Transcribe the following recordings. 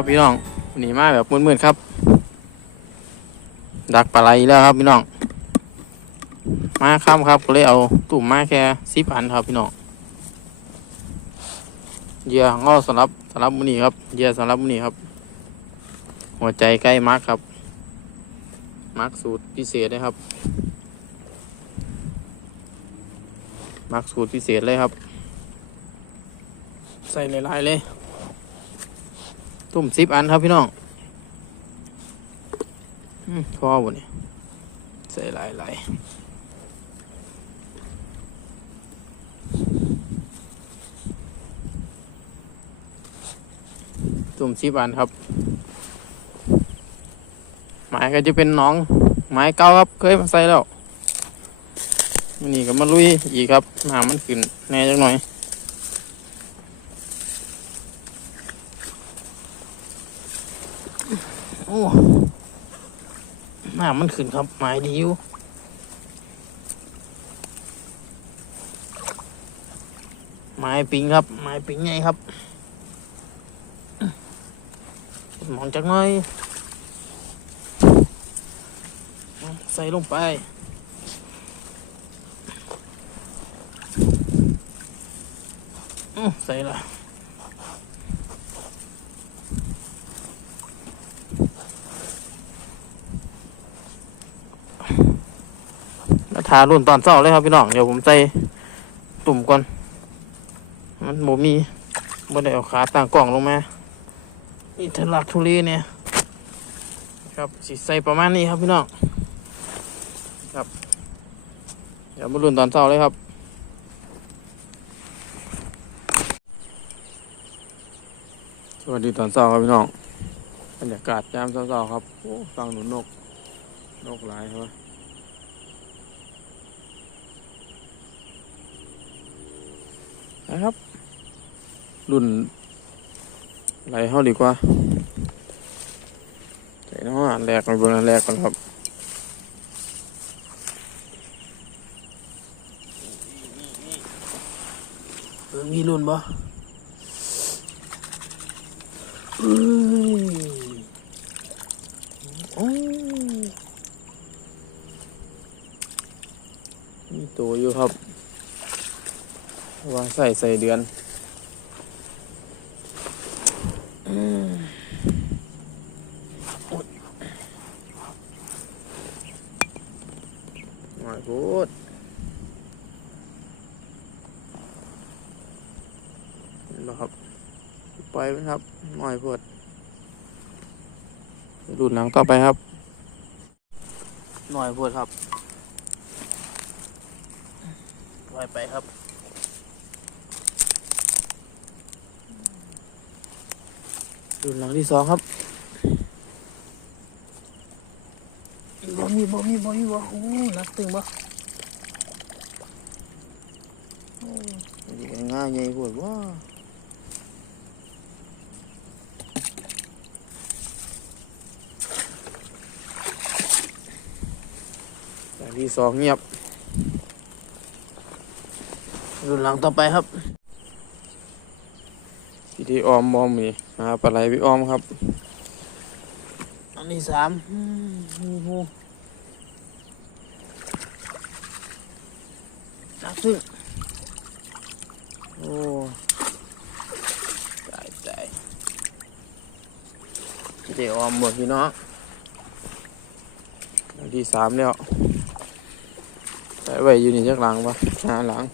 ครับพี่น้องวันนี้มาแบบมืดๆครับ ดักปลาไหลแล้วครับพี่น้อง มาค่ำครับก็เลยเอาตุ่มมาแค่สิบอันครับพี่น้องเหยื่อง้อสำหรับสำหรับมือนี้ครับเหยื่อสำหรับมือนี้ครับ หัวใจใกล้มาร์คครับมาร์คสูตรพิเศษเลยครับมาร์คสูตรพิเศษเลยครับ ใส่หลายๆเลย ตุ่มสิบอันครับพี่น้องอมพอบุนี่ใส่หลายหลายตุ่มสิบอันครับ ไม้ก็จะเป็นน้อง ไม้เก่าครับ เคยมาใส่แล้วนนี่ก็มาลุยอีกครับน้ำมันขึ้นแน่จังหน่อย โอ้ น้ำมันขึ้นครับไม้ดีอยู่ไม้ปิงครับ ไม้ปิงไงครับมองจักหน่อย ใส่ลงไปอือใส่ละ ทารุ่นตอนเช้าเลยครับพี่น้อง เดี๋ยวผมใส่ตุ่มก่อน มันโมมีบ่ได้เอาขาต่างกล่องลงมา นี่ทะลักทุเลเนี่ย ครับสิใส่ประมาณนี้ครับพี่น้อง ครับ เดี๋ยวมารุ่นตอนเช้าเลยครับสวัสดีตอนเช้าครับพี่น้องบรรยากาศยามเช้าๆครับโอ้ฟังหนุนนก นกหลายครับ นะครับ รุ่นไหลเข้าดีกว่าใส่น้ำมันแรกก่อนเบอร์อันแรกก่อนครับเบิ่งมีรุ่นบ่เอ้ยโอ้ยมีตัวอยู่ครับ ว่าใส่ใส่เดือนอมโอ๊ยหน่อยพูดเห็นบ่ครับปล่อยมันครับหน่อยพวดรุ่นหลังต่อไปครับ หน่อยพวดครับปล่อยไปครับ รุ่นหลังที่สองครับบ่มีบ่มีบ่มีบ่โอ้นักตึงบ่โอ้ยง่ายใหญ่พวดว่าอย่างที่สองเงียบรุ่นหลังต่อไปครับ พี่ที่ออมมอมมีหาปลาไหลพี่ออมครับ อันที่สามอืมโอ้โหนักซึ่งโอ้ตายตายพี่ที่ออมหมดพี่น้องอันที่สามแล้วใส่ไว้อยู่นี่จักหลังปะหาหลัง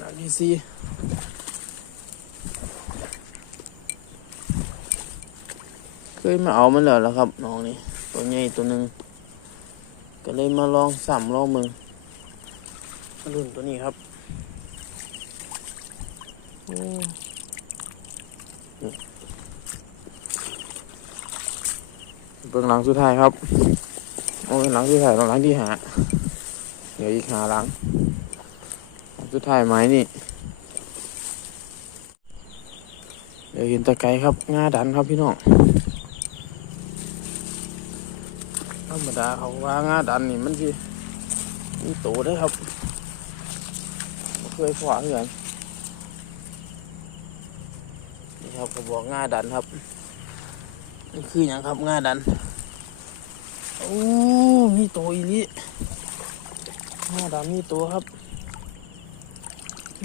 หลังที่สี่เคยมาเอามันแล้วล่ะครับน้องนี่ตัวใหญ่ตัวหนึ่งก็เลยมาลองสัมลองมึงรุ่นตัวนี้ครับเบื้องหลังสุดท้ายครับโอ้ยหลังสุดท้ายหลังที่หา เดี๋ยวอีกหาหลัง สุดท้ายไม้นี่เดี๋ยวเห็นตะไคร้ครับงาดันครับพี่น้องธรรมดาเขาว่างาดันนี่มันสิมีโตได้ครับเคยพอเหือนนี่ครับกระบอกง่าดันครับนี่คืออย่างครับง่าดันโอ้มีตัวอีหลิง่าดันมีตัวครับ ธรร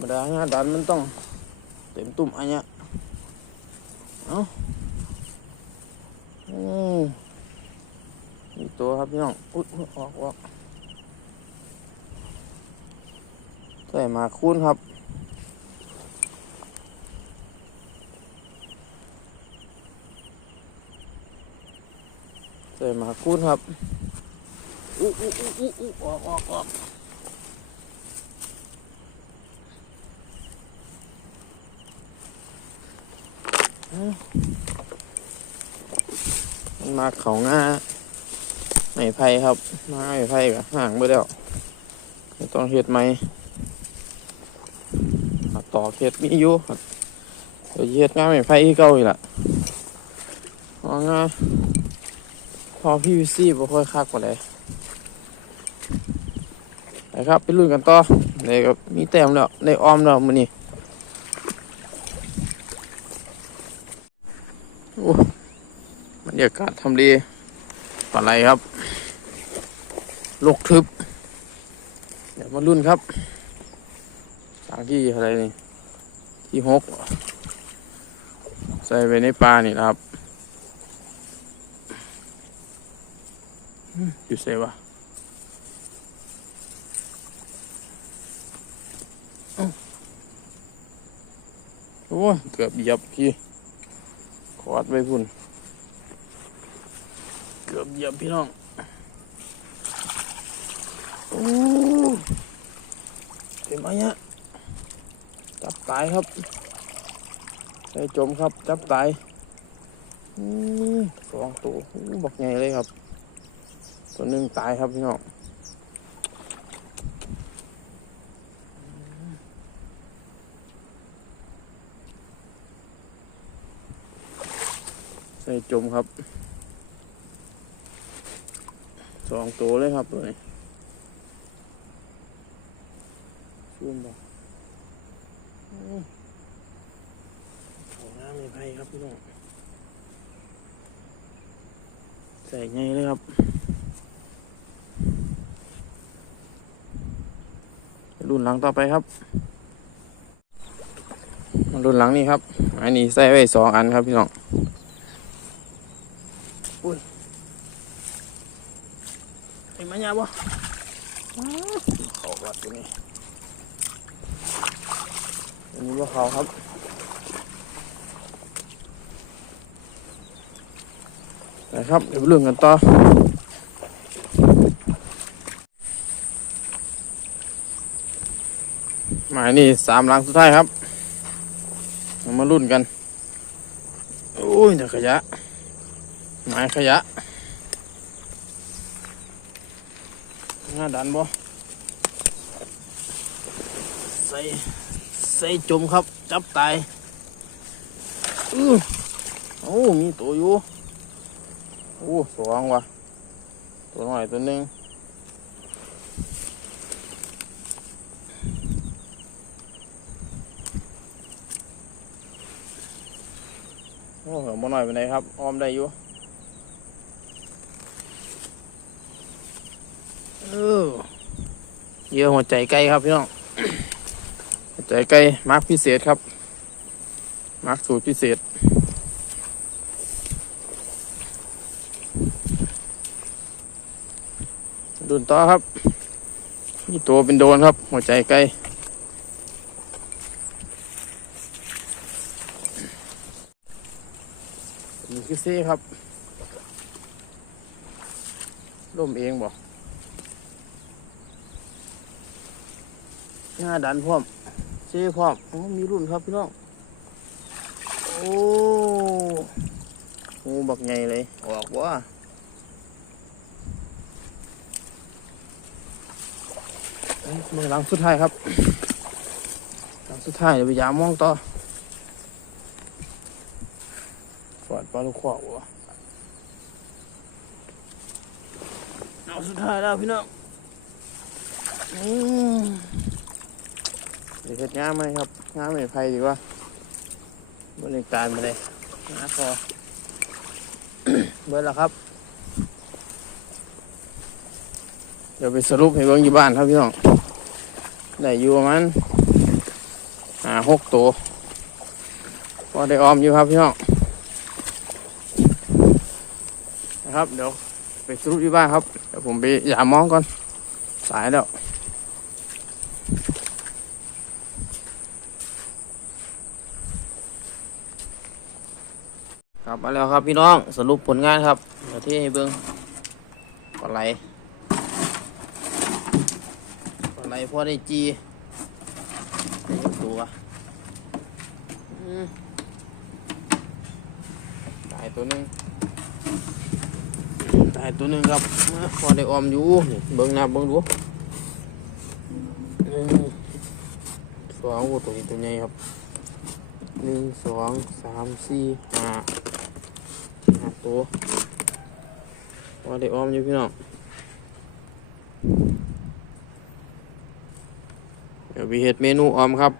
มดาง่าดันมันต้อง เต็มตุ่มอันเนี้ยเอาอ้มีตัวครับพี่น้อง อุ๊ยอุ๊อกออกใส่มาคูนครับ ใส่หมาคูนครับอุ๊อุ๊อุ๊อุ๊อุ๊ออกออกออกมันมาเขาง่าไม้ไผ่ครับมาไม้ไผ่กับห่างไปแล้วไม่ต้องเฮ็ดไหมต่อเฮ็ดมีอยู่เดี๋ยวเฮ็ดง่าไม้ไผ่ที่เก่าอีกละเอง่า พอพี่วิซี่บ่ค่อยคักกว่าเลยไปครับไปลุ้นกันต่อในก็มีแต้มแล้วในออมแล้วมื้อนี้โอ้บรรยากาศทำดีปลาไหลครับลกทึบ เดี๋ยวมาลุ้นครับสางที่อะไรนี่ ที่หก ใส่ไปในปลานี่นะครับ อืมอยู่ใส่วะอ้าโอ้เกือบเหยียบพี่ขอดไว้พุ่น เกือบเหยียบพี่น้อง โอ้เห็นไหมเนี่ยจับตายครับใส่จมครับ จับตายอืมสองตัวบอกไงเลยครับ ตัวหนึ่งตายครับพี่น้องใส่จมครับ สองตัวเลยครับตัวนี้ชุ่มบ่อืมของน้ำมีไผ่ครับพี่น้องใส่ไงเลยครับ รุ่นหลังต่อไปครับ รุ่นหลังนี่ครับ อันนี้ใส่ไว้สองอันครับพี่น้องไอ้มันยาบ่เขาวัดตรงนี้อันนี้ว่าเขาครับนะครับเดี๋ยวไปเรื่องกันต่อ หมายนี่สามหลังสุดท้ายครับมารุ่นกัน โอ้ยเดี๋ยวขยะ หมายขยะงาดันบ่ใส่ใส่จมครับ จับตายอื้อโอ้มีตัวอยู่ โอ้สองว่ะ ตัวหน่อยตัวหนึ่ง โอ้เหลือมาหน่อยไปไหนครับออมได้อยู่เออเยอะหัวใจไก่ครับพี่น้องหัวใจไก่มาร์กพิเศษครับ มาร์กสูตรพิเศษดุนต่อครับนี่ตัวเป็นโดนครับ หัวใจไก่ นี่คือเซ่ครับล่มเองบ่หน้าดันพร้อมเซ่พร้อมโอ้มีรุ่นครับพี่น้อง โอ้งูบักใหญ่เลย ออกว่ามือหลังสุดท้ายครับ หลังสุดท้ายเดี๋ยวไปยามมองต่อ ฟอดปลาลูกขวาวะเอาสุดท้ายแล้วพี่น้องอืมเดี๋ยวเฮ็ดงามไหมครับงามไม่ไผ่ดีกว่าบริการมาเลยนะพอเบิดแล้วครับเดี๋ยวไปสรุปให้เบิ่งอยู่บ้านครับพี่น้อง ได้อยู่ประมาณหาหกตัวพอได้ออมอยู่ครับพี่น้อง นะ ครับ เดี๋ยวไปสรุปที่บ้านครับ เดี๋ยวผมไปหยามองก่อน สายแล้วครับมาแล้วครับพี่น้องสรุปผลงานครับเดี๋ยวที่ให้เบิ้งปลาไหลปลาไหลพอได้จีตัวอืมตายตัวหนึง ตายตัวหนึงครับพอได้ออมอยู่เบิ้งนับเบิ้งดูหนึ่งสองตัวนี้ตัวใหญ่ครับหนึ่งสองสามสี่ห้าห้าตัวพอได้ออมอยู่พี่น้องเดี๋ยวไปเฮ็ดเมนูออมครับ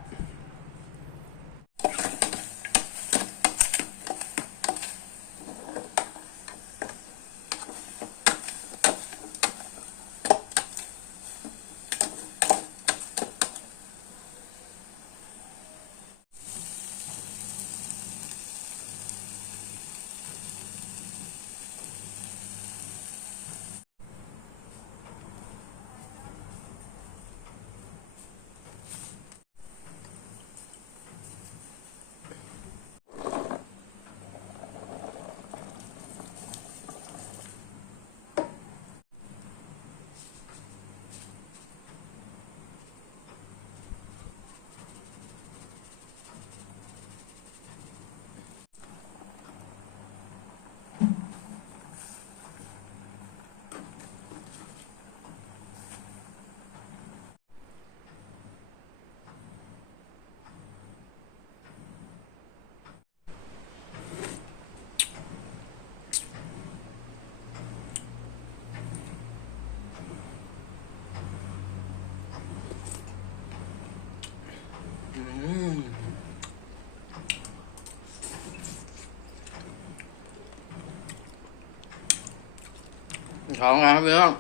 เขาไงครับพี่น้อง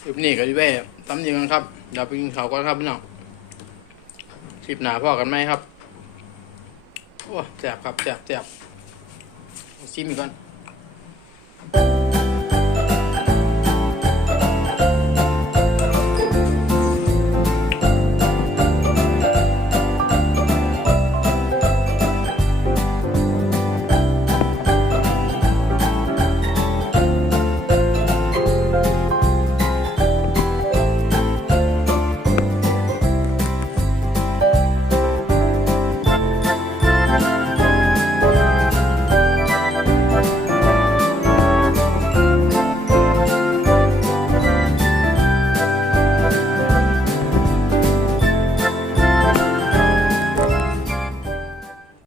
คลิปนี้ก็ที่เบ้ตำยิงกันครับเดี๋ยวไปกินข้าวก่อนครับพี่น้องคลิปหนาพ่อกันไหมครับโอ้แสบครับแสบแสบชิมอีกก่อน